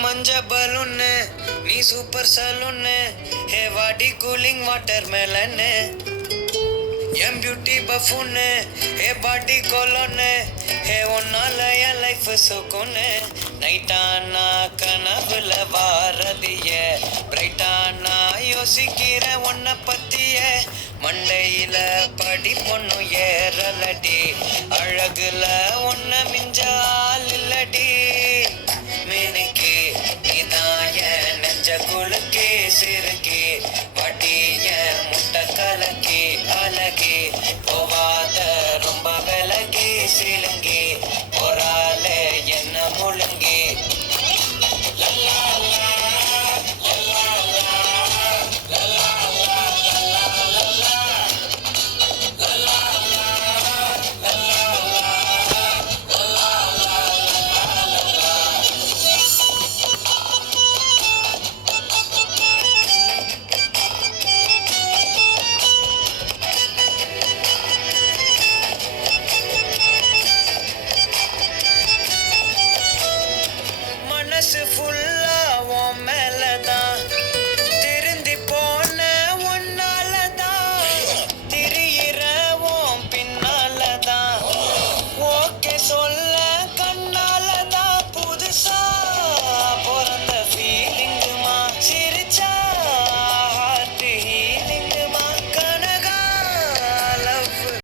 மஞ்ச பலூன்னு நீ சூப்பர் சலூன்னு ஹே வாடி கூலிங் வாட்டர் மெலன்னு என் பியூட்டி பஃபூன்னு ஹே பாடி கோலோன்னு ஹே ஒன்னால என் லைஃப் சுக்குன்னு நைட்டானா கனவுல வாரதிய பிரைட்டானா யோசிக்கிற உன்னை பத்திய மண்டையில படி பொண்ணு ஏறலடி அழகுல ஒன்ன மிஞ்ச ஆள் இல்லடி